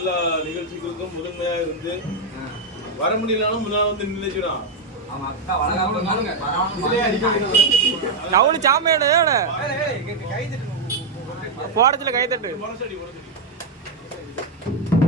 எல்லா நிகழ்ச்சிகளுக்கும் முதன்மையா இருந்து வர முடியலனாலும் முன்னால வந்து நின்றுச்சுடும் போடத்துல கை தட்டு